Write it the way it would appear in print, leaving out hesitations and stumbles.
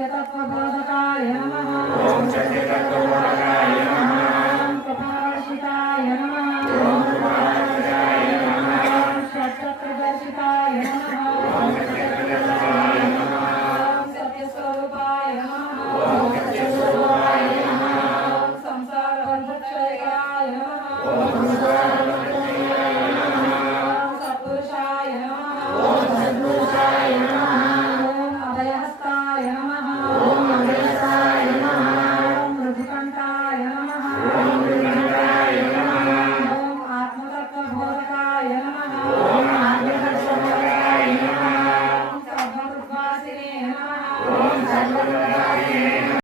सत्यतत्त्वबोधकाय नमः ओम सत्यतत्त्वबोधकाय नमः ओम कृपार्षिताय नमः ओम कृपार्षिताय नमः ओम सत्यत्रदर्शिताय नमः ओम सत्यतत्त्वदर्शिताय नमः ओम सत्यस्वरूपाय नमः